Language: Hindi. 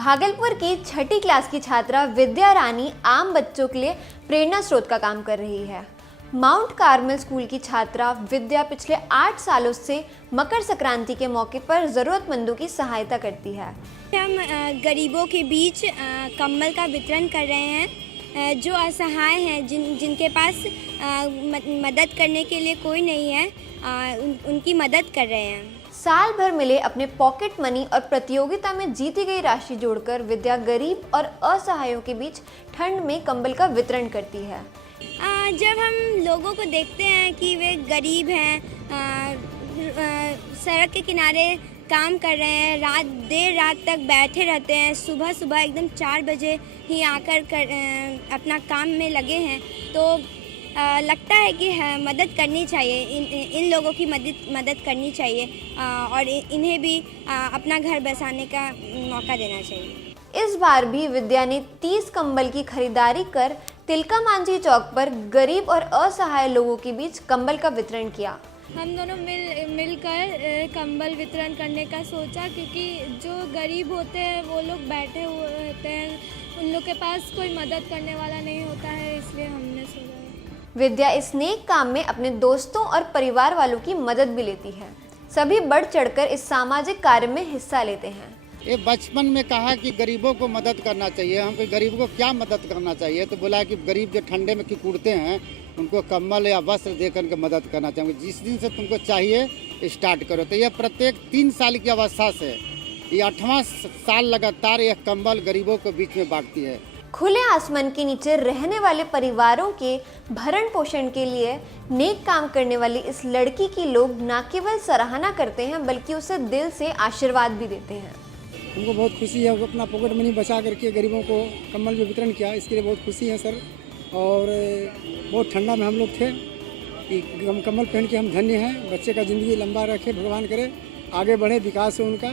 भागलपुर की छठी क्लास की छात्रा विद्या रानी आम बच्चों के लिए प्रेरणा स्रोत का काम कर रही है। माउंट कार्मेल स्कूल की छात्रा विद्या पिछले 8 सालों से मकर संक्रांति के मौके पर ज़रूरतमंदों की सहायता करती है। हम गरीबों के बीच कंबल का वितरण कर रहे हैं। जो असहाय हैं, जिनके पास मदद करने के लिए कोई नहीं है, उनकी मदद कर रहे हैं। साल भर मिले अपने पॉकेट मनी और प्रतियोगिता में जीती गई राशि जोड़कर विद्या गरीब और असहायों के बीच ठंड में कंबल का वितरण करती है। जब हम लोगों को देखते हैं कि वे गरीब हैं, सड़क के किनारे काम कर रहे हैं, देर रात तक बैठे रहते हैं, सुबह सुबह एकदम 4 बजे ही आकर अपना काम में लगे हैं, तो लगता है कि मदद करनी चाहिए, इन लोगों की मदद करनी चाहिए और इन्हें भी अपना घर बसाने का मौका देना चाहिए। इस बार भी विद्या ने 30 कंबल की खरीदारी कर तिलका मांझी चौक पर गरीब और असहाय लोगों के बीच कंबल का वितरण किया। हम दोनों मिलकर कंबल वितरण करने का सोचा, क्योंकि जो गरीब होते हैं वो लोग बैठे हुए होते हैं, उन लोग के पास कोई मदद करने वाला नहीं होता है, इसलिए हमने सोचा। विद्या इस नेक काम में अपने दोस्तों और परिवार वालों की मदद भी लेती है। सभी बढ़ चढ़कर इस सामाजिक कार्य में हिस्सा लेते हैं। ये बचपन में कहा कि गरीबों को मदद करना चाहिए, हमको गरीबों को क्या मदद करना चाहिए, तो बोला कि गरीब जो ठंडे में कुड़ते हैं उनको कंबल या वस्त्र देकर के मदद करना चाहिए। जिस दिन से तुमको चाहिए स्टार्ट करो। तो यह प्रत्येक 3 साल की अवस्था से ये 8वां साल लगातार यह कंबल गरीबों के बीच में बांटती है। खुले आसमान के नीचे रहने वाले परिवारों के भरण पोषण के लिए नेक काम करने वाली इस लड़की की लोग न केवल सराहना करते हैं बल्कि उसे दिल से आशीर्वाद भी देते हैं। हमको बहुत खुशी है, अपना पॉकेट मनी बचा करके गरीबों को कंबल भी वितरण किया, इसके लिए बहुत खुशी है सर। और बहुत ठंडा में हम लोग थे कि कंबल पहन के हम धन्य हैं। बच्चे का ज़िंदगी लंबा रखे, भगवान करे आगे बढ़े, विकास हो उनका।